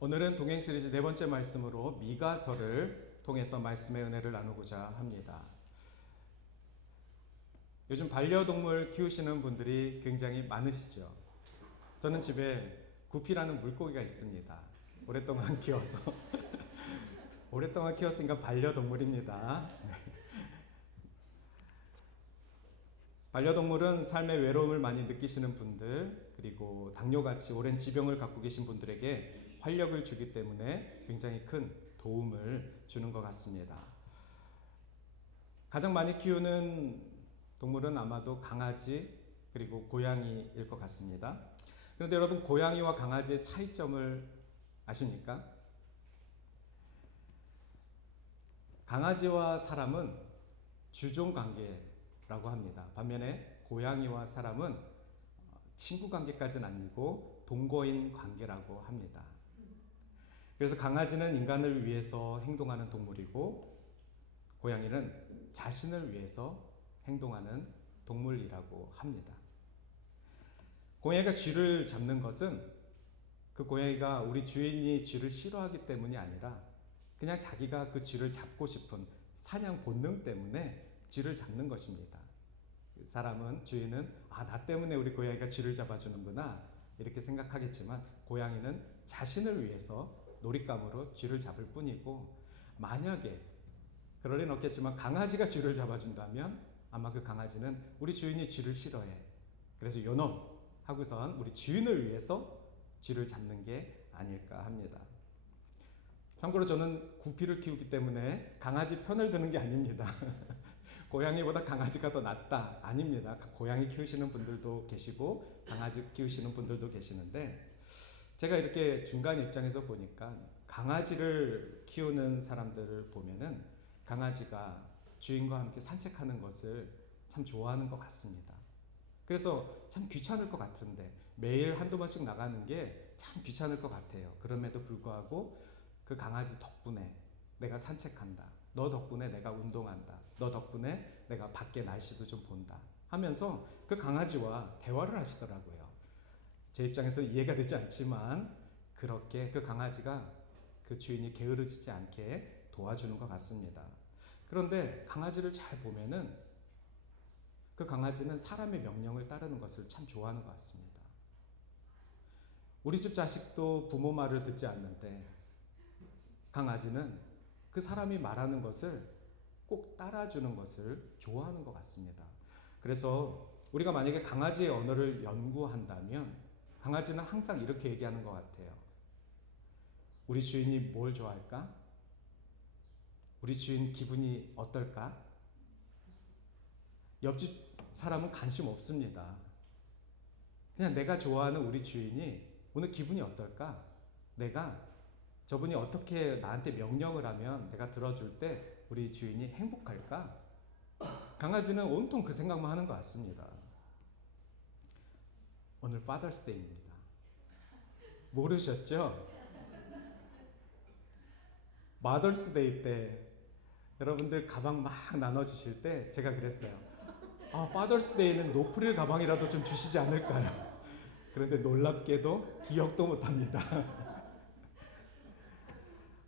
오늘은 동행 시리즈 네 번째 말씀으로 미가서를 통해서 말씀의 은혜를 나누고자 합니다. 요즘 반려동물 키우시는 분들이 굉장히 많으시죠. 저는 집에 구피라는 물고기가 있습니다. 오랫동안 키워서 오랫동안 키웠으니까 반려동물입니다. 반려동물은 삶의 외로움을 많이 느끼시는 분들, 그리고 당뇨같이 오랜 지병을 갖고 계신 분들에게 활력을 주기 때문에 굉장히 큰 도움을 주는 것 같습니다. 가장 많이 키우는 동물은 아마도 강아지 그리고 고양이일 것 같습니다. 그런데 여러분, 고양이와 강아지의 차이점을 아십니까? 강아지와 사람은 주종 관계라고 합니다. 반면에 고양이와 사람은 친구 관계까지는 아니고 동거인 관계라고 합니다. 그래서 강아지는 인간을 위해서 행동하는 동물이고 고양이는 자신을 위해서 행동하는 동물이라고 합니다. 고양이가 쥐를 잡는 것은 그 고양이가 우리 주인이 쥐를 싫어하기 때문이 아니라 그냥 자기가 그 쥐를 잡고 싶은 사냥 본능 때문에 쥐를 잡는 것입니다. 사람은, 주인은 나 때문에 우리 고양이가 쥐를 잡아주는구나 이렇게 생각하겠지만 고양이는 자신을 위해서 놀잇감으로 쥐를 잡을 뿐이고, 만약에 그럴 리는 없겠지만 강아지가 쥐를 잡아준다면 아마 그 강아지는 우리 주인이 쥐를 싫어해, 그래서 요놈 하고선 우리 주인을 위해서 쥐를 잡는 게 아닐까 합니다. 참고로 저는 구피를 키우기 때문에 강아지 편을 드는 게 아닙니다. 고양이보다 강아지가 더 낫다, 아닙니다. 고양이 키우시는 분들도 계시고 강아지 키우시는 분들도 계시는데, 제가 이렇게 중간 입장에서 보니까 강아지를 키우는 사람들을 보면은 강아지가 주인과 함께 산책하는 것을 참 좋아하는 것 같습니다. 그래서 참 귀찮을 것 같은데 매일 한두 번씩 나가는 게 참 귀찮을 것 같아요. 그럼에도 불구하고 그 강아지 덕분에 내가 산책한다, 너 덕분에 내가 운동한다, 너 덕분에 내가 밖에 날씨도 좀 본다 하면서 그 강아지와 대화를 하시더라고요. 제 입장에서 이해가 되지 않지만 그렇게 그 강아지가 그 주인이 게으르지지 않게 도와주는 것 같습니다. 그런데 강아지를 잘 보면은 그 강아지는 사람의 명령을 따르는 것을 참 좋아하는 것 같습니다. 우리 집 자식도 부모 말을 듣지 않는데 강아지는 그 사람이 말하는 것을 꼭 따라주는 것을 좋아하는 것 같습니다. 그래서 우리가 만약에 강아지의 언어를 연구한다면 강아지는 항상 이렇게 얘기하는 것 같아요. 우리 주인이 뭘 좋아할까? 우리 주인 기분이 어떨까? 옆집 사람은 관심 없습니다. 그냥 내가 좋아하는 우리 주인이 오늘 기분이 어떨까? 내가 저분이 어떻게 나한테 명령을 하면 내가 들어줄 때 우리 주인이 행복할까? 강아지는 온통 그 생각만 하는 것 같습니다. 오늘 파더스데이입니다. 모르셨죠? 마더스데이 때 여러분들 가방 막 나눠주실 때 제가 그랬어요. 파더스데이는 노프릴 가방이라도 좀 주시지 않을까요? 그런데 놀랍게도 기억도 못합니다.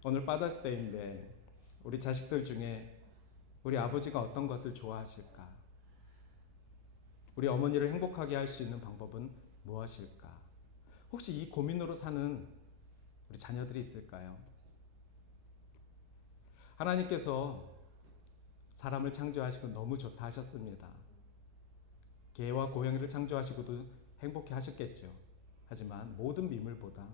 오늘 파더스데이인데 우리 자식들 중에 우리 아버지가 어떤 것을 좋아하실까? 우리 어머니를 행복하게 할 수 있는 방법은 무엇일까? 혹시 이 고민으로 사는 우리 자녀들이 있을까요? 하나님께서 사람을 창조하시고 너무 좋다 하셨습니다. 개와 고양이를 창조하시고도 행복해 하셨겠죠. 하지만 모든 미물보다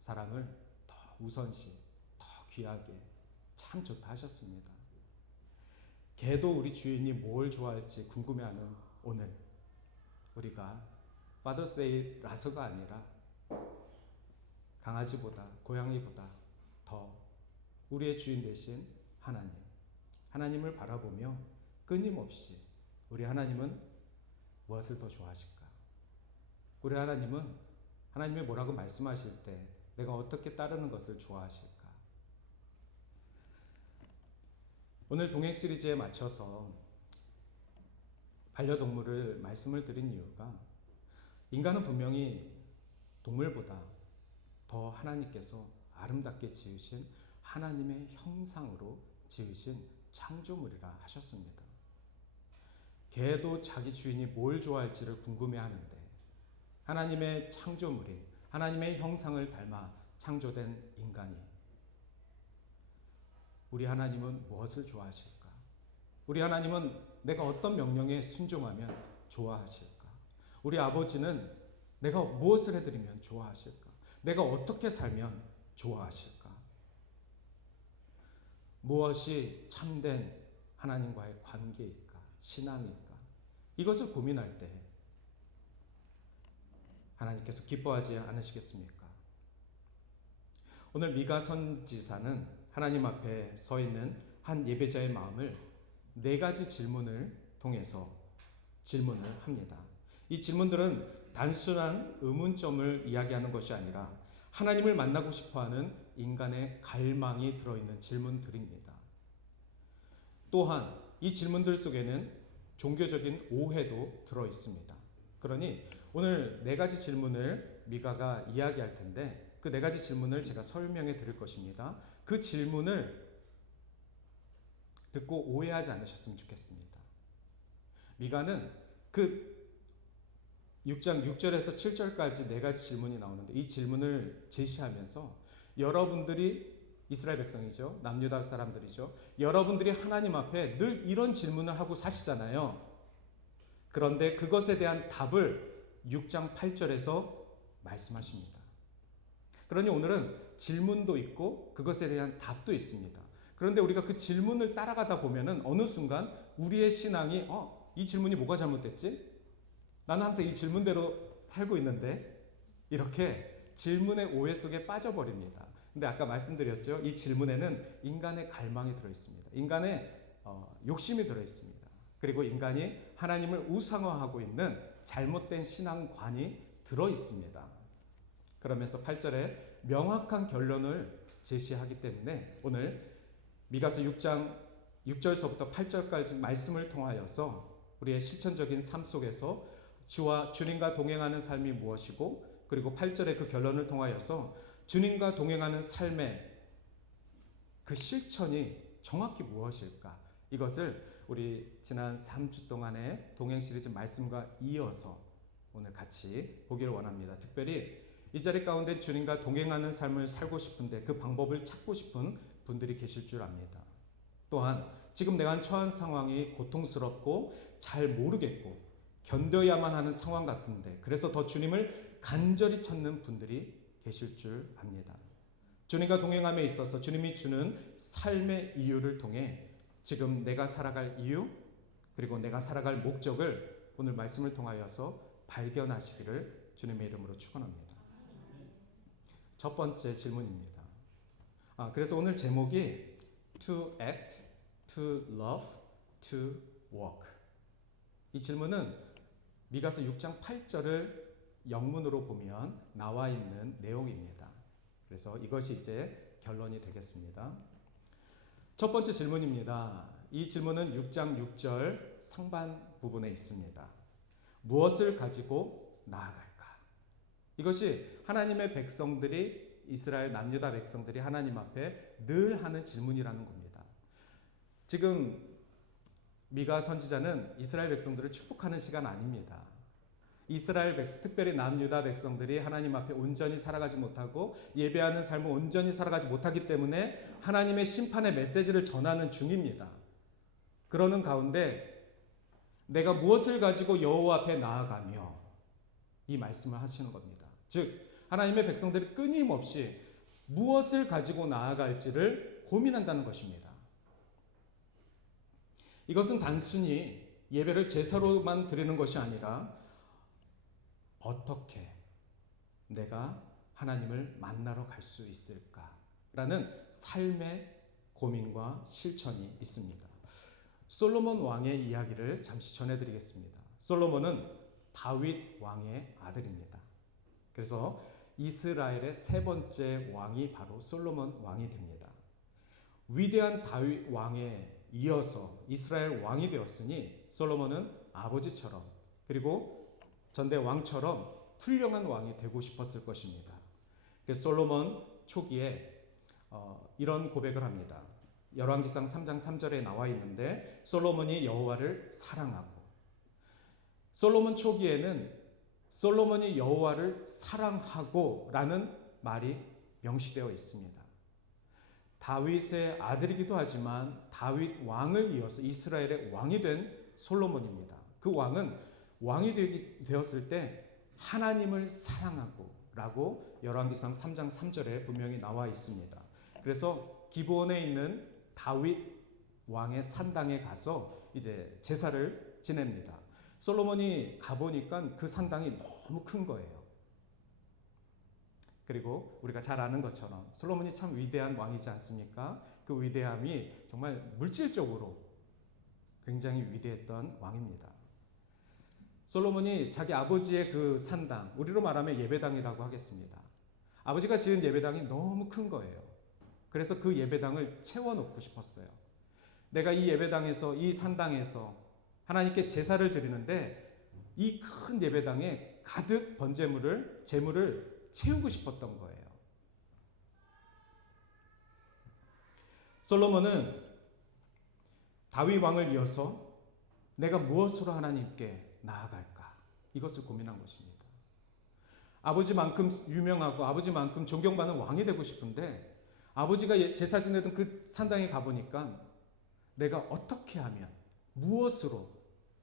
사람을 더 우선시, 더 귀하게 참 좋다 하셨습니다. 개도 우리 주인이 뭘 좋아할지 궁금해하는 오늘, 우리가 파더스데이라서가 아니라 강아지보다 고양이보다 더 우리의 주인 되신 하나님을 바라보며 끊임없이 우리 하나님은 무엇을 더 좋아하실까? 우리 하나님이 뭐라고 말씀하실 때 내가 어떻게 따르는 것을 좋아하실까? 오늘 동행 시리즈에 맞춰서 반려동물을 말씀을 드린 이유가, 인간은 분명히 동물보다 더 하나님께서 아름답게 지으신 하나님의 형상으로 지으신 창조물이라 하셨습니다. 개도 자기 주인이 뭘 좋아할지를 궁금해하는데 하나님의 창조물인 하나님의 형상을 닮아 창조된 인간이 우리 하나님은 무엇을 좋아하실까? 우리 하나님은 내가 어떤 명령에 순종하면 좋아하실까? 우리 아버지는 내가 무엇을 해드리면 좋아하실까? 내가 어떻게 살면 좋아하실까? 무엇이 참된 하나님과의 관계일까? 신앙일까? 이것을 고민할 때 하나님께서 기뻐하지 않으시겠습니까? 오늘 미가 선지자는 하나님 앞에 서 있는 한 예배자의 마음을 4가지 질문을 통해서 질문을 합니다. 이 질문들은 단순한 의문점을 이야기하는 것이 아니라 하나님을 만나고 싶어하는 인간의 갈망이 들어있는 질문들입니다. 또한 이 질문들 속에는 종교적인 오해도 들어있습니다. 그러니 오늘 4가지 질문을 미가가 이야기할 텐데 그 4가지 질문을 제가 설명해 드릴 것입니다. 그 질문을 듣고 오해하지 않으셨으면 좋겠습니다. 미가는 그 6장 6절에서 7절까지 4가지 질문이 나오는데 이 질문을 제시하면서 여러분들이 이스라엘 백성이죠. 남유다 사람들이죠. 여러분들이 하나님 앞에 늘 이런 질문을 하고 사시잖아요. 그런데 그것에 대한 답을 6장 8절에서 말씀하십니다. 그러니 오늘은 질문도 있고 그것에 대한 답도 있습니다. 그런데 우리가 그 질문을 따라가다 보면은 어느 순간 우리의 신앙이 이 질문이 뭐가 잘못됐지? 나는 항상 이 질문대로 살고 있는데 이렇게 질문의 오해 속에 빠져버립니다. 근데 아까 말씀드렸죠. 이 질문에는 인간의 갈망이 들어있습니다. 인간의 욕심이 들어있습니다. 그리고 인간이 하나님을 우상화하고 있는 잘못된 신앙관이 들어있습니다. 그러면서 8절에 명확한 결론을 제시하기 때문에 오늘 미가서 6장 6절서부터 8절까지 말씀을 통하여서 우리의 실천적인 삶 속에서 주와 주님과 동행하는 삶이 무엇이고 그리고 8절의 그 결론을 통하여서 주님과 동행하는 삶의 그 실천이 정확히 무엇일까? 이것을 우리 지난 3주 동안의 동행 시리즈 말씀과 이어서 오늘 같이 보기를 원합니다. 특별히 이 자리 가운데 주님과 동행하는 삶을 살고 싶은데 그 방법을 찾고 싶은 분들이 계실 줄 압니다. 또한 지금 내가 처한 상황이 고통스럽고 잘 모르겠고 견뎌야만 하는 상황 같은데 그래서 더 주님을 간절히 찾는 분들이 계실 줄 압니다. 주님과 동행함에 있어서 주님이 주는 삶의 이유를 통해 지금 내가 살아갈 이유 그리고 내가 살아갈 목적을 오늘 말씀을 통하여서 발견하시기를 주님의 이름으로 축원합니다. 첫 번째 질문입니다. 그래서 오늘 제목이 To act, to love, to walk. 이 질문은 미가서 6장 8절을 영문으로 보면 나와 있는 내용입니다. 그래서 이것이 이제 결론이 되겠습니다. 첫 번째 질문입니다. 이 질문은 6장 6절 상반 부분에 있습니다. 무엇을 가지고 나아갈까? 이것이 하나님의 백성들이 이스라엘 남유다 백성들이 하나님 앞에 늘 하는 질문이라는 겁니다. 지금 미가 선지자는 이스라엘 백성들을 축복하는 시간 아닙니다. 이스라엘 백성, 특별히 남유다 백성들이 하나님 앞에 온전히 살아가지 못하고 예배하는 삶을 온전히 살아가지 못하기 때문에 하나님의 심판의 메시지를 전하는 중입니다. 그러는 가운데 내가 무엇을 가지고 여호와 앞에 나아가며 이 말씀을 하시는 겁니다. 즉 하나님의 백성들이 끊임없이 무엇을 가지고 나아갈지를 고민한다는 것입니다. 이것은 단순히 예배를 제사로만 드리는 것이 아니라 어떻게 내가 하나님을 만나러 갈 수 있을까라는 삶의 고민과 실천이 있습니다. 솔로몬 왕의 이야기를 잠시 전해드리겠습니다. 솔로몬은 다윗 왕의 아들입니다. 그래서 이스라엘의 3번째 왕이 바로 솔로몬 왕이 됩니다. 위대한 다윗 왕에 이어서 이스라엘 왕이 되었으니 솔로몬은 아버지처럼 그리고 전대 왕처럼 훌륭한 왕이 되고 싶었을 것입니다. 그래서 솔로몬 초기에 이런 고백을 합니다. 열왕기상 3장 3절에 나와 있는데 솔로몬이 여호와를 사랑하고, 솔로몬 초기에는 솔로몬이 여호와를 사랑하고 라는 말이 명시되어 있습니다. 다윗의 아들이기도 하지만 다윗 왕을 이어서 이스라엘의 왕이 된 솔로몬입니다. 그 왕은 왕이 되었을 때 하나님을 사랑하고 라고 열왕기상 3장 3절에 분명히 나와 있습니다. 그래서 기브온에 있는 다윗 왕의 산당에 가서 이제 제사를 지냅니다. 솔로몬이 가보니까 그 산당이 너무 큰 거예요. 그리고 우리가 잘 아는 것처럼 솔로몬이 참 위대한 왕이지 않습니까? 그 위대함이 정말 물질적으로 굉장히 위대했던 왕입니다. 솔로몬이 자기 아버지의 그 산당, 우리로 말하면 예배당이라고 하겠습니다. 아버지가 지은 예배당이 너무 큰 거예요. 그래서 그 예배당을 채워놓고 싶었어요. 내가 이 예배당에서, 이 산당에서 하나님께 제사를 드리는데 이 큰 예배당에 가득 번제물을, 제물을 채우고 싶었던 거예요. 솔로몬은 다윗 왕을 이어서 내가 무엇으로 하나님께 나아갈까? 이것을 고민한 것입니다. 아버지만큼 유명하고 아버지만큼 존경받는 왕이 되고 싶은데 아버지가 제사 지내던 그 산당에 가보니까 내가 어떻게 하면, 무엇으로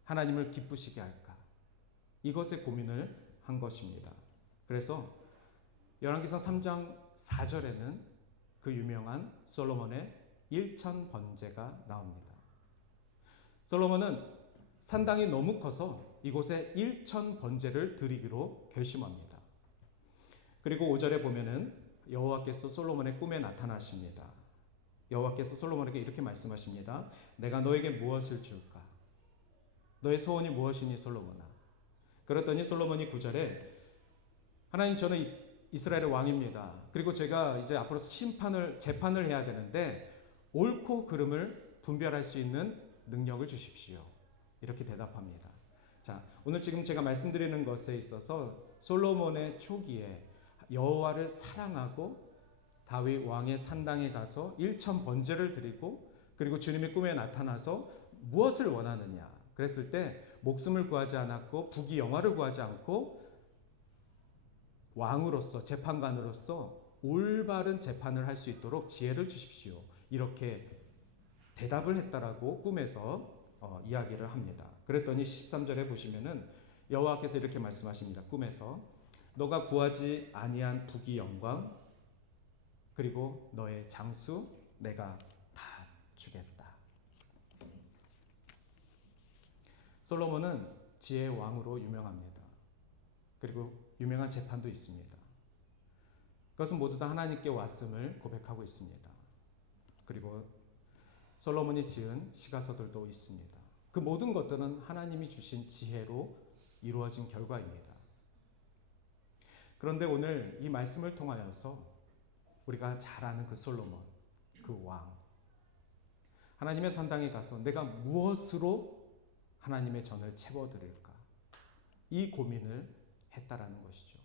하나님을 기쁘시게 할까? 이것에 고민을 한 것입니다. 그래서 열왕기상 3장 4절에는 그 유명한 솔로몬의 일천 번제가 나옵니다. 솔로몬은 산당이 너무 커서 이곳에 일천 번제를 드리기로 결심합니다. 그리고 5절에 보면은 여호와께서 솔로몬의 꿈에 나타나십니다. 여호와께서 솔로몬에게 이렇게 말씀하십니다. 내가 너에게 무엇을 줄까? 너의 소원이 무엇이니 솔로몬아? 그랬더니 솔로몬이 9절에 하나님, 저는 이스라엘의 왕입니다. 그리고 제가 이제 앞으로 재판을 해야 되는데 옳고 그름을 분별할 수 있는 능력을 주십시오. 이렇게 대답합니다. 자, 오늘 지금 제가 말씀드리는 것에 있어서 솔로몬의 초기에 여호와를 사랑하고 다윗 왕의 산당에 가서 일천 번제를 드리고, 그리고 주님의 꿈에 나타나서 무엇을 원하느냐 그랬을 때 목숨을 구하지 않았고 부귀 영화를 구하지 않고 왕으로서, 재판관으로서 올바른 재판을 할 수 있도록 지혜를 주십시오. 이렇게 대답을 했다라고 꿈에서 이야기를 합니다. 그랬더니 13절에 보시면은 여호와께서 이렇게 말씀하십니다. 꿈에서 너가 구하지 아니한 부귀 영광 그리고 너의 장수 내가 다 주겠다. 솔로몬은 지혜의 왕으로 유명합니다. 그리고 유명한 재판도 있습니다. 그것은 모두 다 하나님께 왔음을 고백하고 있습니다. 그리고 솔로몬이 지은 시가서들도 있습니다. 그 모든 것들은 하나님이 주신 지혜로 이루어진 결과입니다. 그런데 오늘 이 말씀을 통하여서 우리가 잘 아는 그 솔로몬, 그 왕, 하나님의 산당에 가서 내가 무엇으로 하나님의 전을 채워드릴까? 이 고민을 했다라는 것이죠.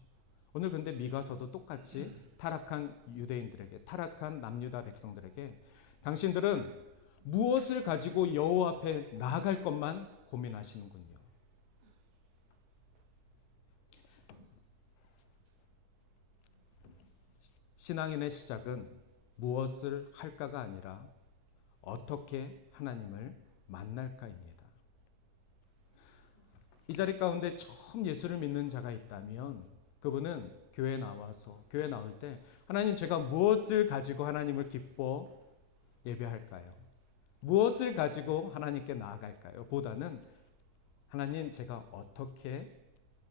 오늘 근데 미가서도 똑같이 타락한 유대인들에게, 타락한 남유다 백성들에게 당신들은 무엇을 가지고 여호와 앞에 나아갈 것만 고민하시는군요. 신앙인의 시작은 무엇을 할까가 아니라 어떻게 하나님을 만날까입니다. 이 자리 가운데 처음 예수를 믿는 자가 있다면 그분은 교회에 나올 때 하나님, 제가 무엇을 가지고 하나님을 기뻐 예배할까요? 무엇을 가지고 하나님께 나아갈까요? 보다는 하나님, 제가 어떻게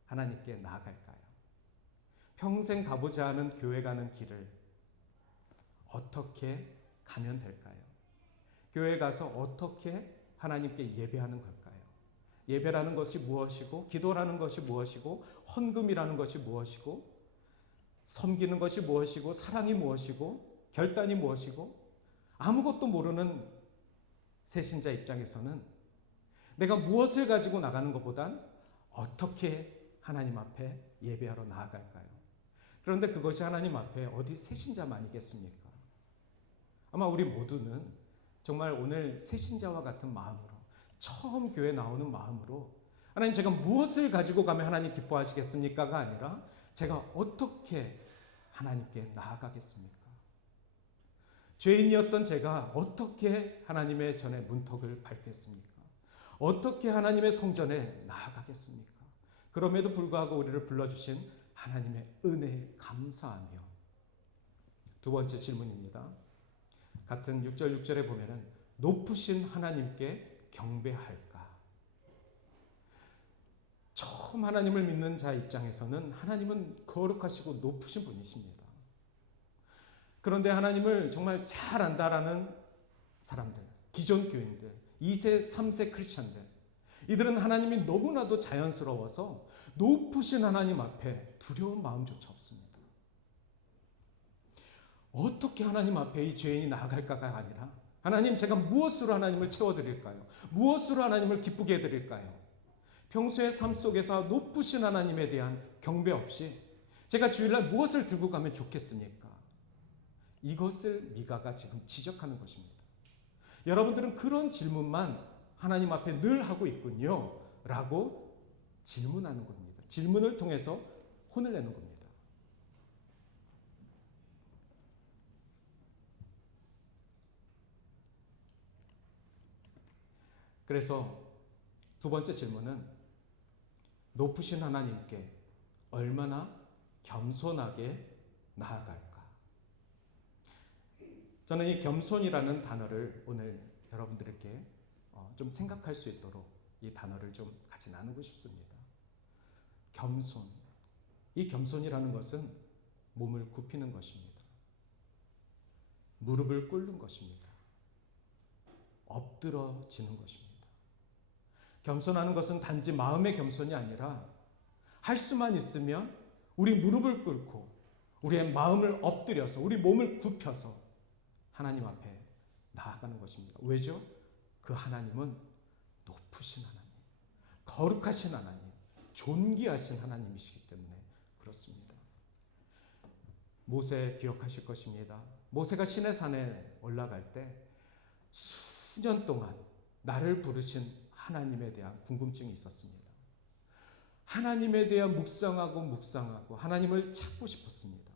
하나님께 나아갈까요? 평생 가보지 않은 교회 가는 길을 어떻게 가면 될까요? 교회 가서 어떻게 하나님께 예배하는 걸까요? 예배라는 것이 무엇이고, 기도라는 것이 무엇이고, 헌금이라는 것이 무엇이고, 섬기는 것이 무엇이고, 사랑이 무엇이고, 결단이 무엇이고, 아무것도 모르는 새신자 입장에서는 내가 무엇을 가지고 나가는 것보단 어떻게 하나님 앞에 예배하러 나아갈까요? 그런데 그것이 하나님 앞에 어디 새신자만이겠습니까? 아마 우리 모두는 정말 오늘 새신자와 같은 마음으로, 처음 교회 나오는 마음으로, 하나님 제가 무엇을 가지고 가면 하나님 기뻐하시겠습니까가 아니라 제가 어떻게 하나님께 나아가겠습니까? 죄인이었던 제가 어떻게 하나님의 전에 문턱을 밟겠습니까? 어떻게 하나님의 성전에 나아가겠습니까? 그럼에도 불구하고 우리를 불러주신 하나님의 은혜에 감사하며, 두 번째 질문입니다. 같은 6절 6절에 보면은 높으신 하나님께 경배할까? 처음 하나님을 믿는 자 입장에서는 하나님은 거룩하시고 높으신 분이십니다. 그런데 하나님을 정말 잘 안다라는 사람들, 기존 교인들, 2세, 3세 크리스천들, 이들은 하나님이 너무나도 자연스러워서 높으신 하나님 앞에 두려운 마음조차 없습니다. 어떻게 하나님 앞에 이 죄인이 나아갈까가 아니라, 하나님 제가 무엇으로 하나님을 채워드릴까요? 무엇으로 하나님을 기쁘게 해드릴까요? 평소의 삶 속에서 높으신 하나님에 대한 경배 없이 제가 주일날 무엇을 들고 가면 좋겠습니까? 이것을 미가가 지금 지적하는 것입니다. 여러분들은 그런 질문만 하나님 앞에 늘 하고 있군요 라고 질문하는 겁니다. 질문을 통해서 혼을 내는 겁니다. 그래서 두 번째 질문은 높으신 하나님께 얼마나 겸손하게 나아갈까? 저는 이 겸손이라는 단어를 오늘 여러분들에게 좀 생각할 수 있도록 이 단어를 좀 같이 나누고 싶습니다. 겸손. 이 겸손이라는 것은 몸을 굽히는 것입니다. 무릎을 꿇는 것입니다. 엎드러지는 것입니다. 겸손하는 것은 단지 마음의 겸손이 아니라 할 수만 있으면 우리 무릎을 꿇고 우리의 마음을 엎드려서 우리 몸을 굽혀서 하나님 앞에 나아가는 것입니다. 왜죠? 그 하나님은 높으신 하나님, 거룩하신 하나님, 존귀하신 하나님이시기 때문에 그렇습니다. 모세 기억하실 것입니다. 모세가 시내산에 올라갈 때 수년 동안 나를 부르신 하나님에 대한 궁금증이 있었습니다. 하나님에 대한 묵상하고 하나님을 찾고 싶었습니다.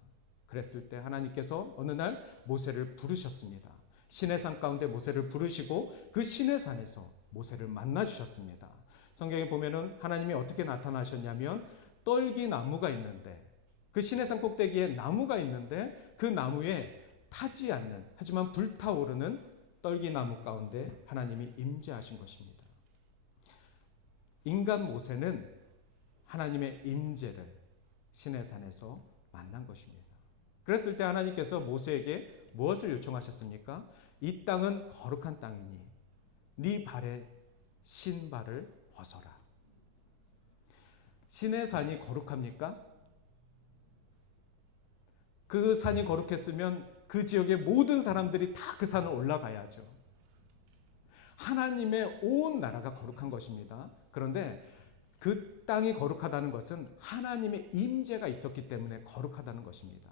그랬을 때 하나님께서 어느 날 모세를 부르셨습니다. 시내산 가운데 모세를 부르시고 그 시내산에서 모세를 만나 주셨습니다. 성경에 보면은 하나님이 어떻게 나타나셨냐면 떨기 나무가 있는데, 그 시내산 꼭대기에 나무가 있는데 그 나무에 타지 않는, 하지만 불타오르는 떨기 나무 가운데 하나님이 임재하신 것입니다. 인간 모세는 하나님의 임재를 시내산에서 만난 것입니다. 그랬을 때 하나님께서 모세에게 무엇을 요청하셨습니까? 이 땅은 거룩한 땅이니 네 발에 신발을 벗어라. 시내산이 거룩합니까? 그 산이 거룩했으면 그 지역의 모든 사람들이 다 그 산을 올라가야죠. 하나님의 온 나라가 거룩한 것입니다. 그런데 그 땅이 거룩하다는 것은 하나님의 임재가 있었기 때문에 거룩하다는 것입니다.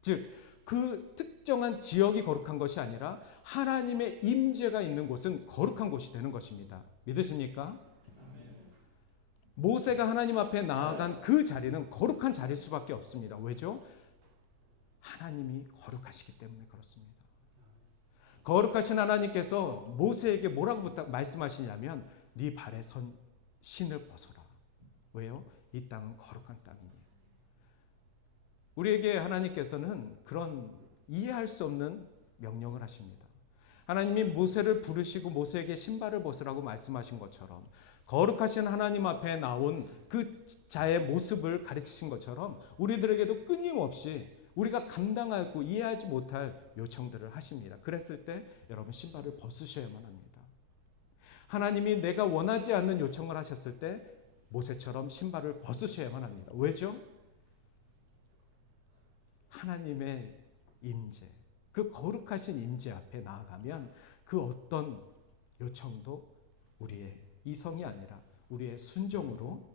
즉, 그 특정한 지역이 거룩한 것이 아니라 하나님의 임재가 있는 곳은 거룩한 곳이 되는 것입니다. 믿으십니까? 모세가 하나님 앞에 나아간 그 자리는 거룩한 자리일 수밖에 없습니다. 왜죠? 하나님이 거룩하시기 때문에 그렇습니다. 거룩하신 하나님께서 모세에게 뭐라고 말씀하시냐면 네 발에 선 신을 벗어라. 왜요? 이 땅은 거룩한 땅이니. 우리에게 하나님께서는 그런 이해할 수 없는 명령을 하십니다. 하나님이 모세를 부르시고 모세에게 신발을 벗으라고 말씀하신 것처럼 거룩하신 하나님 앞에 나온 그 자의 모습을 가르치신 것처럼 우리들에게도 끊임없이 우리가 감당하고 이해하지 못할 요청들을 하십니다. 그랬을 때 여러분 신발을 벗으셔야만 합니다. 하나님이 내가 원하지 않는 요청을 하셨을 때 모세처럼 신발을 벗으셔야만 합니다. 왜죠? 하나님의 임재, 그 거룩하신 임재 앞에 나아가면 그 어떤 요청도 우리의 이성이 아니라 우리의 순종으로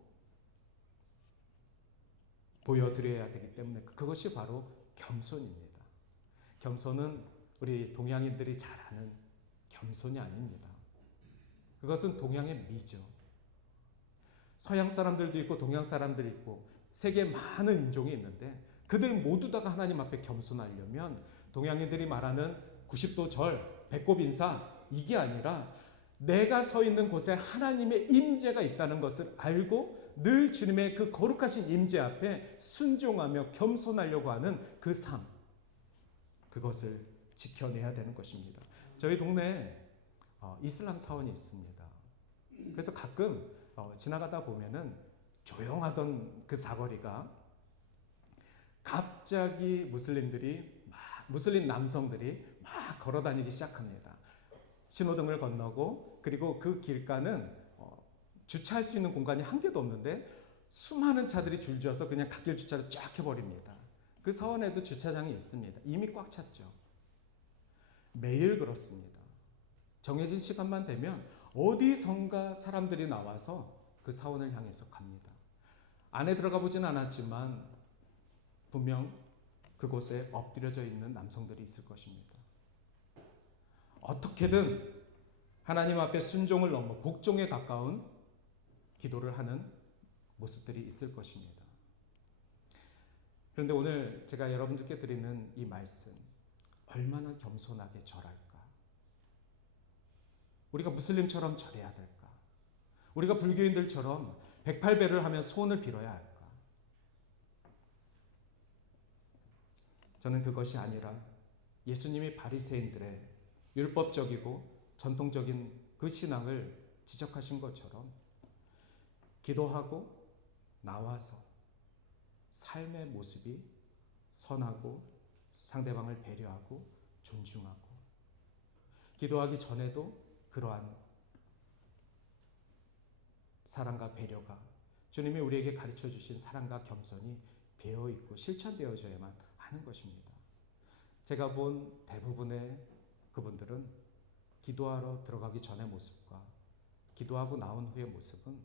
보여드려야 되기 때문에 그것이 바로 겸손입니다. 겸손은 우리 동양인들이 잘 아는 겸손이 아닙니다. 그것은 동양의 미죠. 서양 사람들도 있고 동양 사람들이 있고 세계에 많은 인종이 있는데 그들 모두 다가 하나님 앞에 겸손하려면 동양인들이 말하는 90도 절, 배꼽 인사 이게 아니라 내가 서 있는 곳에 하나님의 임재가 있다는 것을 알고 늘 주님의 그 거룩하신 임재 앞에 순종하며 겸손하려고 하는 그 삶, 그것을 지켜내야 되는 것입니다. 저희 동네에 이슬람 사원이 있습니다. 그래서 가끔 지나가다 보면은 조용하던 그 사거리가 갑자기 무슬림 남성들이 막 걸어다니기 시작합니다. 신호등을 건너고 그리고 그 길가는 주차할 수 있는 공간이 한 개도 없는데 수많은 차들이 줄지어서 그냥 갓길 주차를 쫙 해버립니다. 그 사원에도 주차장이 있습니다. 이미 꽉 찼죠. 매일 그렇습니다. 정해진 시간만 되면 어디선가 사람들이 나와서 그 사원을 향해서 갑니다. 안에 들어가 보진 않았지만 분명 그곳에 엎드려져 있는 남성들이 있을 것입니다. 어떻게든 하나님 앞에 순종을 넘어 복종에 가까운 기도를 하는 모습들이 있을 것입니다. 그런데 오늘 제가 여러분들께 드리는 이 말씀, 얼마나 겸손하게 절할까? 우리가 무슬림처럼 절해야 될까? 우리가 불교인들처럼 108배를 하며 소원을 빌어야 할까? 저는 그것이 아니라 예수님이 바리새인들의 율법적이고 전통적인 그 신앙을 지적하신 것처럼 기도하고 나와서 삶의 모습이 선하고 상대방을 배려하고 존중하고 기도하기 전에도 그러한 사랑과 배려가 주님이 우리에게 가르쳐 주신 사랑과 겸손이 배어 있고 실천되어져야만 하는 것입니다. 제가 본 대부분의 그분들은 기도하러 들어가기 전의 모습과 기도하고 나온 후의 모습은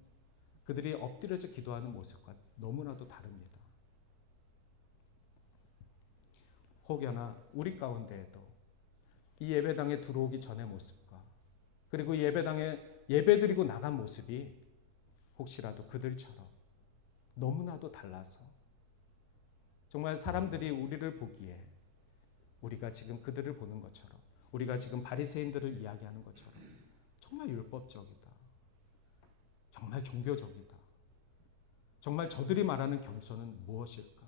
그들이 엎드려져 기도하는 모습과 너무나도 다릅니다. 혹여나 우리 가운데에도 이 예배당에 들어오기 전의 모습과 그리고 예배당에 예배드리고 나간 모습이 혹시라도 그들처럼 너무나도 달라서 정말 사람들이 우리를 보기에 우리가 지금 그들을 보는 것처럼 우리가 지금 바리새인들을 이야기하는 것처럼 정말 율법적이다. 정말 종교적이다. 정말 저들이 말하는 겸손은 무엇일까?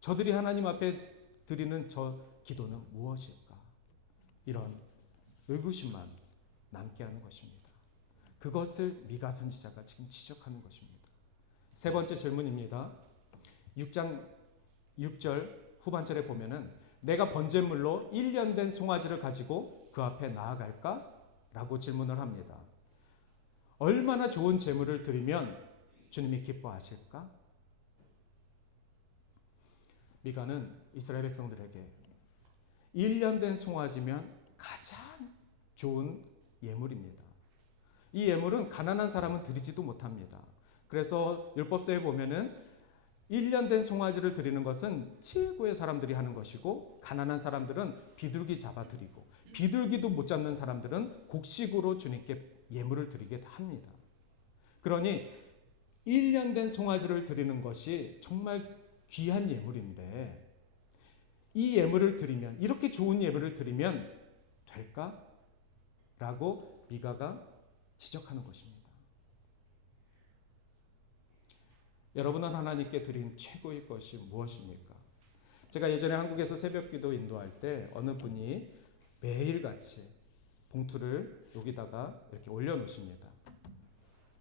저들이 하나님 앞에 드리는 저 기도는 무엇일까? 이런 의구심만 남게 하는 것입니다. 그것을 미가 선지자가 지금 지적하는 것입니다. 세 번째 질문입니다. 6장 6절 후반절에 보면은 내가 번제물로 1년 된 송아지를 가지고 그 앞에 나아갈까? 라고 질문을 합니다. 얼마나 좋은 제물을 드리면 주님이 기뻐하실까? 미가는 이스라엘 백성들에게 1년 된 송아지면 가장 좋은 예물입니다. 이 예물은 가난한 사람은 드리지도 못합니다. 그래서 율법서에 보면은 1년 된 송아지를 드리는 것은 최고의 사람들이 하는 것이고 가난한 사람들은 비둘기 잡아 드리고 비둘기도 못 잡는 사람들은 곡식으로 주님께 예물을 드리게 합니다. 그러니 1년 된 송아지를 드리는 것이 정말 귀한 예물인데 이 예물을 드리면 이렇게 좋은 예물을 드리면 될까? 라고 미가가 지적하는 것입니다. 여러분은 하나님께 드린 최고의 것이 무엇입니까? 제가 예전에 한국에서 새벽기도 인도할 때 어느 분이 매일같이 봉투를 여기다가 이렇게 올려놓으십니다.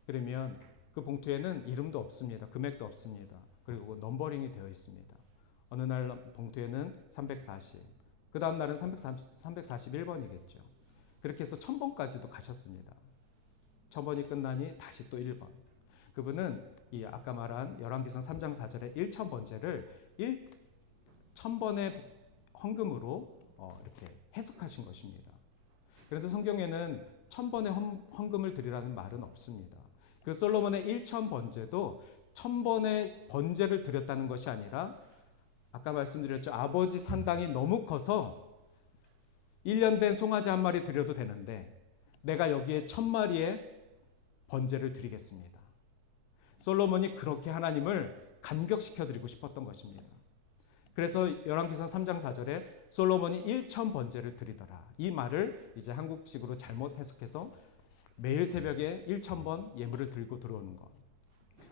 그러면 그 봉투에는 이름도 없습니다. 금액도 없습니다. 그리고 넘버링이 되어 있습니다. 어느 날 봉투에는 340, 그 다음 날은 341번이겠죠. 그렇게 해서 1000번까지도 가셨습니다. 1000번이 끝나니 다시 또 1번. 그분은 이 아까 말한 열왕기상 3장 4절의 1000번째를 1000번의 헌금으로 이렇게 해석하신 것입니다. 그런데 성경에는 1000번의 헌금을 드리라는 말은 없습니다. 그 솔로몬의 1000번제도 1000번의 번제를 드렸다는 것이 아니라 아까 말씀드렸죠. 아버지 산당이 너무 커서 1년 된 송아지 한 마리 드려도 되는데 내가 여기에 1000마리의 번제를 드리겠습니다. 솔로몬이 그렇게 하나님을 감격시켜 드리고 싶었던 것입니다. 그래서 열왕기상 3장 4절에 솔로몬이 1000 번제를 드리더라. 이 말을 이제 한국식으로 잘못 해석해서 매일 새벽에 1000번 예물을 들고 들어오는 것.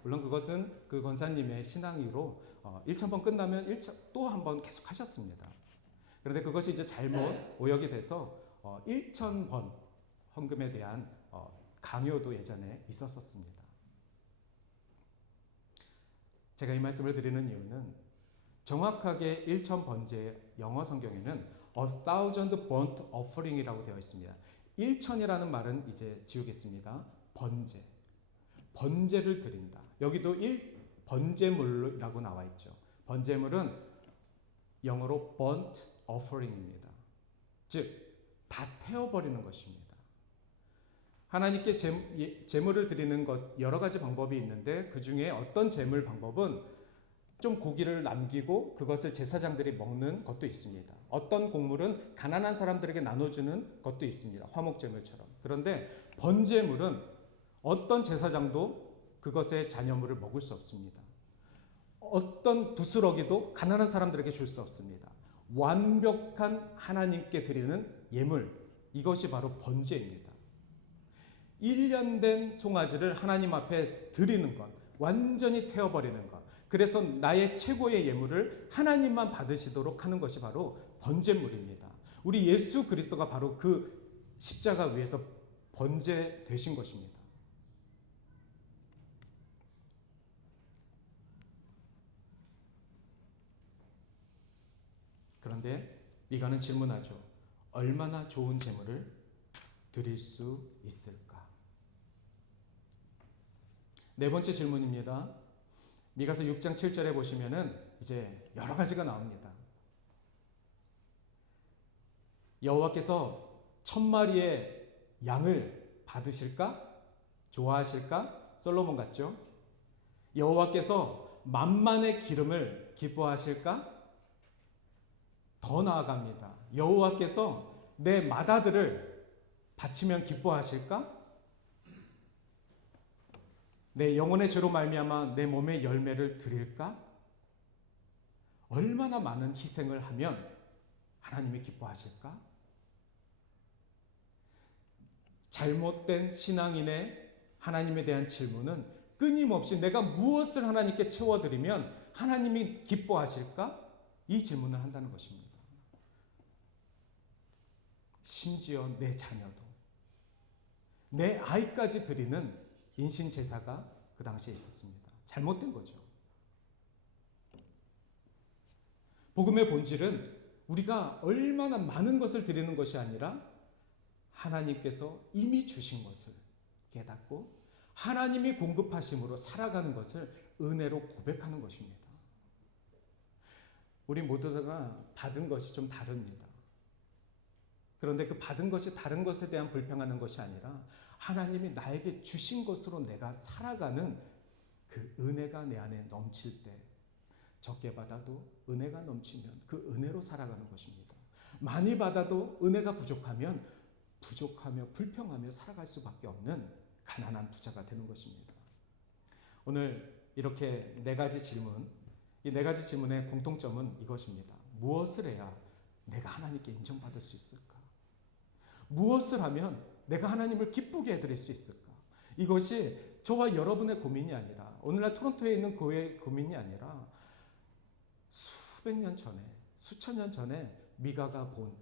물론 그것은 그 권사님의 신앙으로 1000번 끝나면 또 한 번 계속 하셨습니다. 그런데 그것이 이제 잘못 오역이 돼서 1000번 헌금에 대한 강요도 예전에 있었습니다. 제가 이 말씀을 드리는 이유는 정확하게 1000 번제 영어 성경에는 a thousand burnt offering이라고 되어 있습니다. 1000이라는 말은 이제 지우겠습니다. 번제. 번제를 드린다. 여기도 번제물이라고 나와 있죠. 번제물은 영어로 burnt offering입니다. 즉, 다 태워버리는 것입니다. 하나님께 제물을 드리는 것 여러 가지 방법이 있는데 그 중에 어떤 제물 방법은 좀 고기를 남기고 그것을 제사장들이 먹는 것도 있습니다. 어떤 곡물은 가난한 사람들에게 나눠주는 것도 있습니다. 화목제물처럼. 그런데 번제물은 어떤 제사장도 그것의 잔여물을 먹을 수 없습니다. 어떤 부스러기도 가난한 사람들에게 줄 수 없습니다. 완벽한 하나님께 드리는 예물, 이것이 바로 번제입니다. 1년 된 송아지를 하나님 앞에 드리는 것, 완전히 태워버리는 것. 그래서 나의 최고의 예물을 하나님만 받으시도록 하는 것이 바로 번제물입니다. 우리 예수 그리스도가 바로 그 십자가 위에서 번제 되신 것입니다. 그런데 미가는 질문하죠. 얼마나 좋은 제물을 드릴 수 있을까? 네 번째 질문입니다. 미가서 6장 7절에 보시면은 이제 여러 가지가 나옵니다. 여호와께서 1000마리의 양을 받으실까? 좋아하실까? 솔로몬 같죠? 여호와께서 만만의 기름을 기뻐하실까? 더 나아갑니다. 여호와께서 내 맏아들을 바치면 기뻐하실까? 내 영혼의 죄로 말미암아 내 몸의 열매를 드릴까? 얼마나 많은 희생을 하면 하나님이 기뻐하실까? 잘못된 신앙인의 하나님에 대한 질문은 끊임없이 내가 무엇을 하나님께 채워드리면 하나님이 기뻐하실까? 이 질문을 한다는 것입니다. 심지어 내 자녀도, 내 아이까지 드리는 인신제사가 그 당시에 있었습니다. 잘못된 거죠. 복음의 본질은 우리가 얼마나 많은 것을 드리는 것이 아니라 하나님께서 이미 주신 것을 깨닫고 하나님이 공급하심으로 살아가는 것을 은혜로 고백하는 것입니다. 우리 모두가 받은 것이 좀 다릅니다. 그런데 그 받은 것이 다른 것에 대한 불평하는 것이 아니라 하나님이 나에게 주신 것으로 내가 살아가는 그 은혜가 내 안에 넘칠 때 적게 받아도 은혜가 넘치면 그 은혜로 살아가는 것입니다. 많이 받아도 은혜가 부족하면 부족하며 불평하며 살아갈 수밖에 없는 가난한 부자가 되는 것입니다. 오늘 이렇게 네 가지 질문, 이 네 가지 질문의 공통점은 이것입니다. 무엇을 해야 내가 하나님께 인정받을 수 있을까? 무엇을 하면 내가 하나님을 기쁘게 해드릴 수 있을까? 이것이 저와 여러분의 고민이 아니라 오늘날 토론토에 있는 교회의 고민이 아니라 수백 년 전에, 수천 년 전에 미가가 본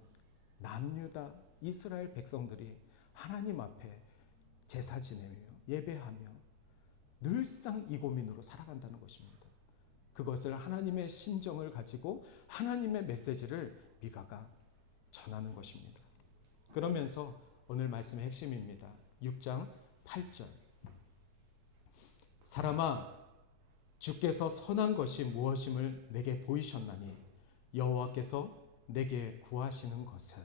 남유다 이스라엘 백성들이 하나님 앞에 제사 지내며 예배하며 늘상 이 고민으로 살아간다는 것입니다. 그것을 하나님의 심정을 가지고 하나님의 메시지를 미가가 전하는 것입니다. 그러면서 오늘 말씀의 핵심입니다. 6장 8절. 사람아, 주께서 선한 것이 무엇임을 내게 보이셨나니 여호와께서 내게 구하시는 것은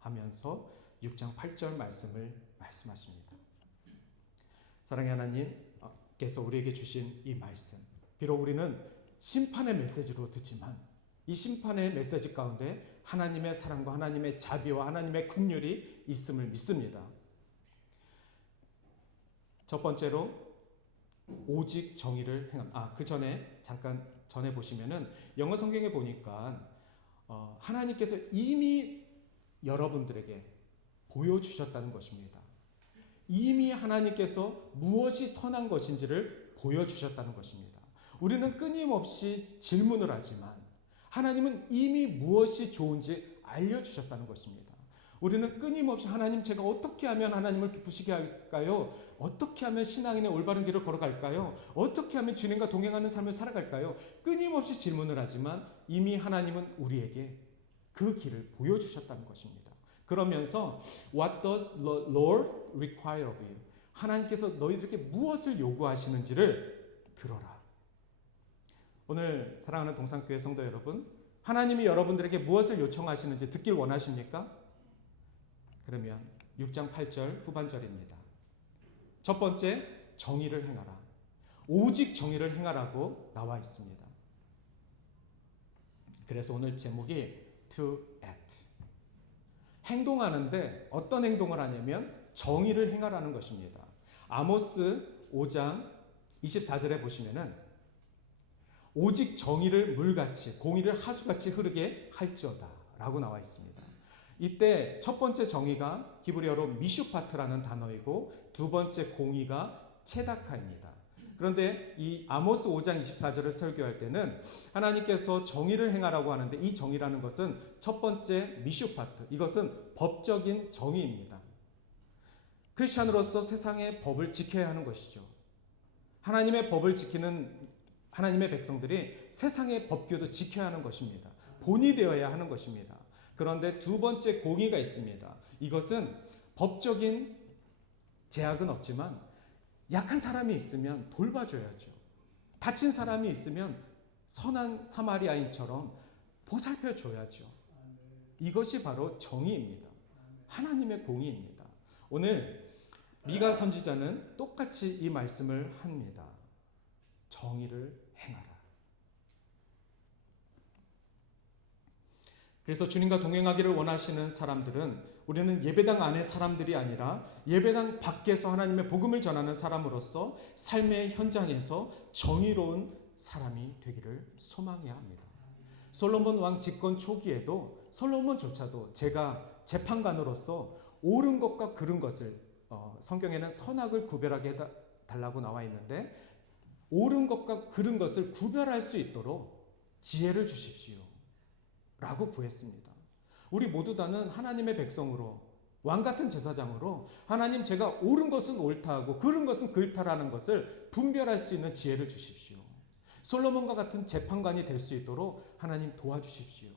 하면서 6장 8절 말씀을 말씀하십니다. 사랑의 하나님, 하나님께서 우리에게 주신 이 말씀, 비록 우리는 심판의 메시지로 듣지만 이 심판의 메시지 가운데 하나님의 사랑과 하나님의 자비와 하나님의 긍휼이 있음을 믿습니다. 첫 번째로 오직 정의를 행함. 그 전에 잠깐 전에 보시면은 영어 성경에 보니까 하나님께서 이미 여러분들에게 보여주셨다는 것입니다. 이미 하나님께서 무엇이 선한 것인지를 보여주셨다는 것입니다. 우리는 끊임없이 질문을 하지만 하나님은 이미 무엇이 좋은지 알려주셨다는 것입니다. 우리는 끊임없이 하나님, 제가 어떻게 하면 하나님을 기쁘시게 할까요? 어떻게 하면 신앙인의 올바른 길을 걸어갈까요? 어떻게 하면 주님과 동행하는 삶을 살아갈까요? 끊임없이 질문을 하지만 이미 하나님은 우리에게 그 길을 보여주셨다는 것입니다. 그러면서 What does the Lord require of you? 하나님께서 너희들에게 무엇을 요구하시는지를 들어라. 오늘 사랑하는 동산교회 성도 여러분, 하나님이 여러분들에게 무엇을 요청하시는지 듣길 원하십니까? 그러면 6장 8절 후반절입니다. 첫 번째, 정의를 행하라. 오직 정의를 행하라고 나와 있습니다. 그래서 오늘 제목이 To act. 행동하는데 어떤 행동을 하냐면 정의를 행하라는 것입니다. 아모스 5장 24절에 보시면은 오직 정의를 물같이 공의를 하수같이 흐르게 할지어다 라고 나와 있습니다. 이때 첫 번째 정의가 히브리어로 미슈파트라는 단어이고 두 번째 공의가 체다카입니다. 그런데 이 아모스 5장 24절을 설교할 때는 하나님께서 정의를 행하라고 하는데 이 정의라는 것은 첫 번째 미슈파트, 이것은 법적인 정의입니다. 크리스찬으로서 세상의 법을 지켜야 하는 것이죠. 하나님의 법을 지키는 하나님의 백성들이 세상의 법규도 지켜야 하는 것입니다. 본이 되어야 하는 것입니다. 그런데 두 번째 공의가 있습니다. 이것은 법적인 제약은 없지만 약한 사람이 있으면 돌봐줘야죠. 다친 사람이 있으면 선한 사마리아인처럼 보살펴줘야죠. 이것이 바로 정의입니다. 하나님의 공의입니다. 오늘 미가 선지자는 똑같이 이 말씀을 합니다. 정의를 행하라. 그래서 주님과 동행하기를 원하시는 사람들은 우리는 예배당 안의 사람들이 아니라 예배당 밖에서 하나님의 복음을 전하는 사람으로서 삶의 현장에서 정의로운 사람이 되기를 소망해야 합니다. 솔로몬 왕 집권 초기에도 솔로몬조차도 제가 재판관으로서 옳은 것과 그른 것을 성경에는 선악을 구별하게 해달라고 나와 있는데 옳은 것과 그른 것을 구별할 수 있도록 지혜를 주십시오 라고 구했습니다. 우리 모두 다는 하나님의 백성으로 왕같은 제사장으로 하나님, 제가 옳은 것은 옳다하고 그른 것은 그렇다라는 것을 분별할 수 있는 지혜를 주십시오. 솔로몬과 같은 재판관이 될 수 있도록 하나님 도와주십시오.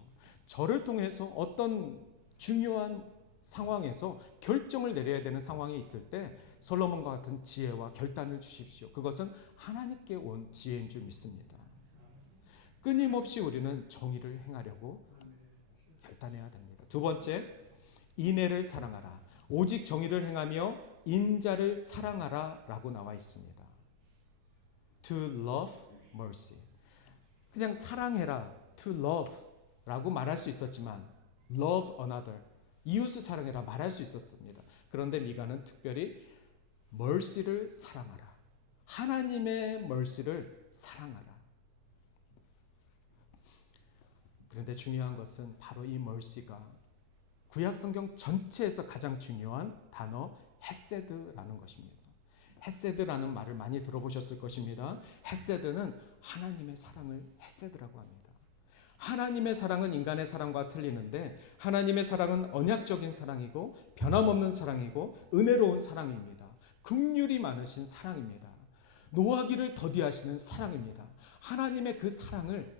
저를 통해서 어떤 중요한 상황에서 결정을 내려야 되는 상황이 있을 때 솔로몬과 같은 지혜와 결단을 주십시오. 그것은 하나님께 온 지혜인 줄 믿습니다. 끊임없이 우리는 정의를 행하려고 결단해야 됩니다. 두 번째, 인애를 사랑하라. 오직 정의를 행하며 인자를 사랑하라 라고 나와 있습니다. To love mercy. 그냥 사랑해라, to love 라고 말할 수 있었지만 love another, 이웃을 사랑해라 말할 수 있었습니다. 그런데 미가는 특별히 mercy를 사랑하라. 하나님의 mercy를 사랑하라. 그런데 중요한 것은 바로 이 mercy가 구약 성경 전체에서 가장 중요한 단어 헤세드라는 것입니다. 헤세드라는 말을 많이 들어보셨을 것입니다. 헤세드는 하나님의 사랑을 헤세드라고 합니다. 하나님의 사랑은 인간의 사랑과 틀리는데 하나님의 사랑은 언약적인 사랑이고 변함없는 사랑이고 은혜로운 사랑입니다. 긍휼이 많으신 사랑입니다. 노하기를 더디하시는 사랑입니다. 하나님의 그 사랑을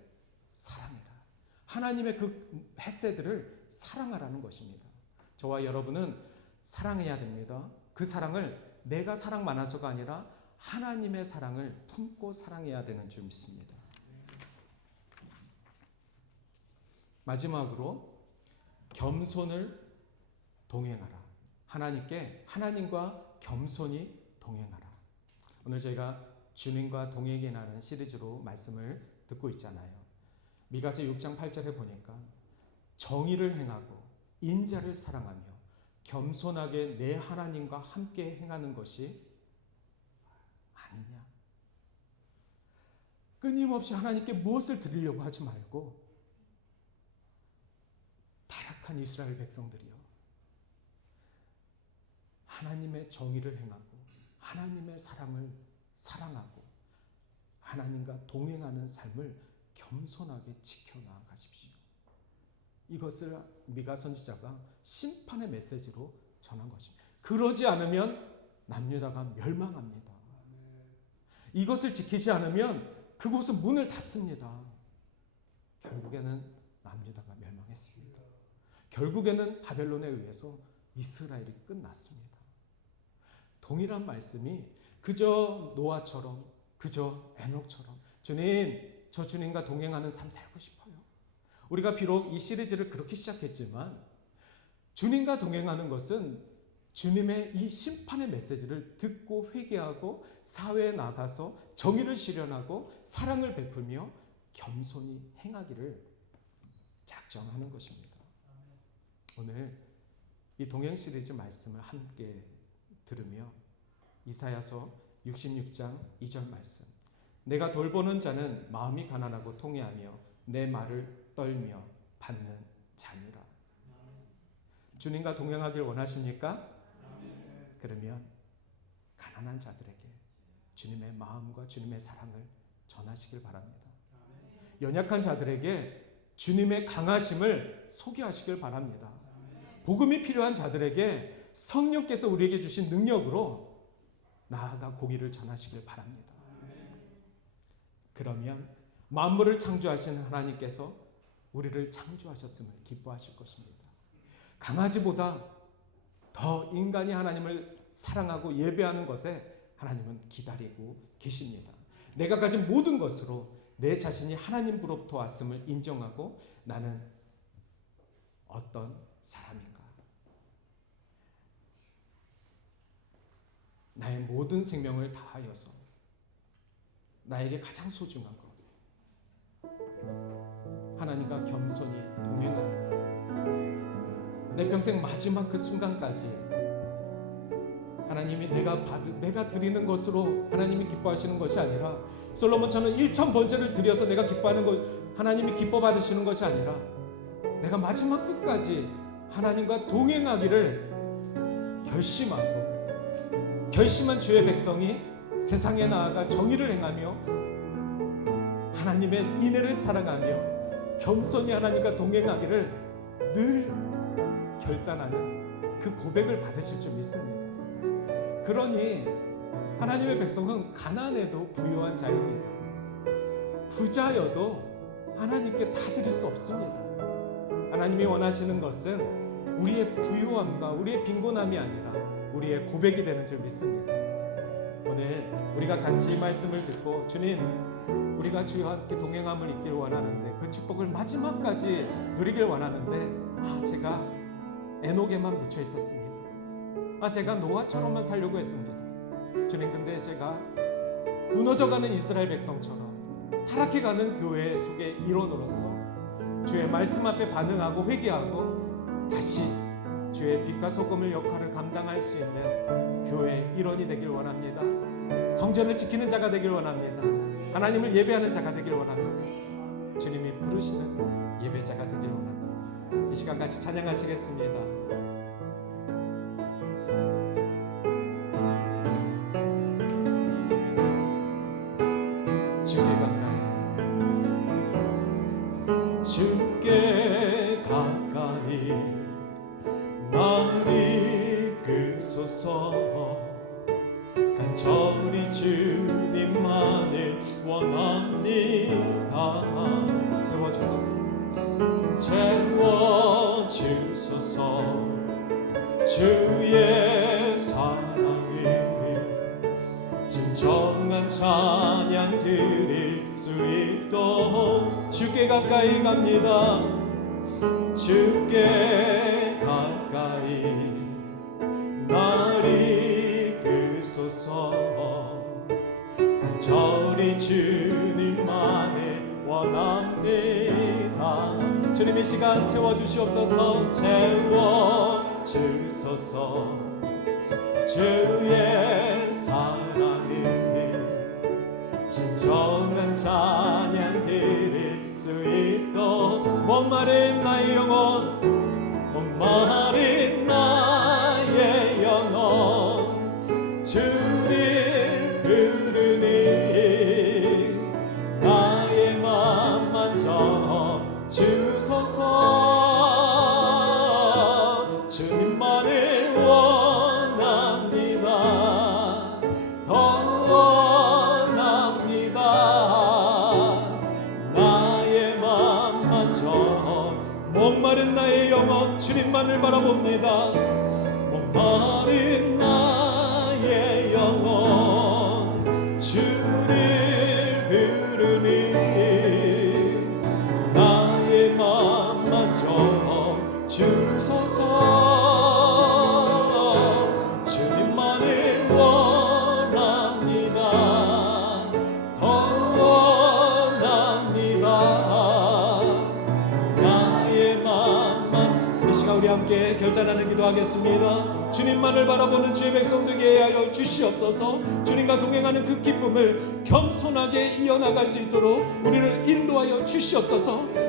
사랑해라. 하나님의 그 헤세드를 사랑하라는 것입니다. 저와 여러분은 사랑해야 됩니다. 그 사랑을 내가 사랑 많아서가 아니라 하나님의 사랑을 품고 사랑해야 되는 줄 믿습니다. 마지막으로 겸손을 동행하라. 하나님과 겸손히 동행하라. 오늘 저희가 주님과 동행이라는 시리즈로 말씀을 듣고 있잖아요. 미가서 6장 8절에 보니까 정의를 행하고 인자를 사랑하며 겸손하게 내 하나님과 함께 행하는 것이 아니냐. 끊임없이 하나님께 무엇을 드리려고 하지 말고 타락한 이스라엘 백성들이요, 하나님의 정의를 행하고 하나님의 사랑을 사랑하고 하나님과 동행하는 삶을 겸손하게 지켜나가십시오. 이것을 미가 선지자가 심판의 메시지로 전한 것입니다. 그러지 않으면 남유다가 멸망합니다. 이것을 지키지 않으면 그곳은 문을 닫습니다. 결국에는 남유다가 멸망했습니다. 결국에는 바벨론에 의해서 이스라엘이 끝났습니다. 동일한 말씀이 그저 노아처럼, 그저 에녹처럼, 주님, 저 주님과 동행하는 삶 살고 싶어요. 우리가 비록 이 시리즈를 그렇게 시작했지만 주님과 동행하는 것은 주님의 이 심판의 메시지를 듣고 회개하고 사회에 나가서 정의를 실현하고 사랑을 베풀며 겸손히 행하기를 작정하는 것입니다. 오늘 이 동행 시리즈 말씀을 함께 들으며 이사야서 66장 2절 말씀, 내가 돌보는 자는 마음이 가난하고 통회하며 내 말을 떨며 받는 자니라. 주님과 동행하길 원하십니까? 그러면 가난한 자들에게 주님의 마음과 주님의 사랑을 전하시길 바랍니다. 연약한 자들에게 주님의 강하심을 소개하시길 바랍니다. 복음이 필요한 자들에게 성령께서 우리에게 주신 능력으로 나아가 공의를 전하시길 바랍니다. 그러면 만물을 창조하신 하나님께서 우리를 창조하셨음을 기뻐하실 것입니다. 강아지보다 더 인간이 하나님을 사랑하고 예배하는 것에 하나님은 기다리고 계십니다. 내가 가진 모든 것으로 내 자신이 하나님으로부터 왔음을 인정하고 나는 어떤 사람인가? 나의 모든 생명을 다하여서 나에게 가장 소중한 것, 하나님과 겸손히 동행하는 것, 내 평생 마지막 그 순간까지 하나님이 내가 드리는 것으로 하나님이 기뻐하시는 것이 아니라, 솔로몬처럼 1000번제를 드려서 내가 기뻐하는 것, 하나님이 기뻐 받으시는 것이 아니라 내가 마지막 끝까지 하나님과 동행하기를 결심한 주의 백성이 세상에 나아가 정의를 행하며 하나님의 인애를 사랑하며 겸손히 하나님과 동행하기를 늘 결단하는 그 고백을 받으실 줄 믿습니다. 그러니 하나님의 백성은 가난해도 부유한 자입니다. 부자여도 하나님께 다 드릴 수 없습니다. 하나님이 원하시는 것은 우리의 부유함과 우리의 빈곤함이 아니라 우리의 고백이 되는 줄 믿습니다. 오늘 우리가 같이 이 말씀을 듣고, 주님, 우리가 주와 함께 동행함을 있기를 원하는데, 그 축복을 마지막까지 누리길 원하는데, 제가 에녹에만 묻혀 있었습니다. 제가 노아처럼만 살려고 했습니다. 주님, 근데 제가 무너져가는 이스라엘 백성처럼 타락해가는 교회 속의 일원으로서 주의 말씀 앞에 반응하고 회개하고 다시 주의 빛과 소금의 역할을 감당할 수 있는 교회의 일원이 되길 원합니다. 성전을 지키는 자가 되길 원합니다. 하나님을 예배하는 자가 되길 원합니다. 주님이 부르시는 예배자가 되길 원합니다. 이 시간 같이 찬양하시겠습니다. 주께 가까이 나를 이끄소서. 간절히 주님만을 원합니다. 세워주소서. 채워주소서. 주의 사랑을 진정한 찬양 드릴 수 있도록 주께 가까이 갑니다. 주께 가까이 나를 이끄소서. 저리 주님만을 원합니다. 주님 이 시간 채워주시옵소서. 채워주소서. 주의 사랑을 진정한 찬양 드릴 수 있도록 목마른 나의 영혼, 목마른 나의 영혼 주를 부르니 나의 맘 만져 주소서. 주님만을 원합니다. 더 원합니다. 나의 맘 만져 목마른 나의 영혼 주님만을 바라봅니다. 목마른 나의 영혼 주를 부르니 나의 맘 만져 주소서. 주님만을 원합니다. 더 원합니다. 나의 맘만. 이 시간 우리 함께 결단하는 기도하겠습니다. 주님만을 바라보는 주의 백성 되게 하여 주시옵소서. 주님과 동행하는 그 기쁨을 겸손하게 이어나갈 수 있도록 우리를 인도하여 주시옵소서.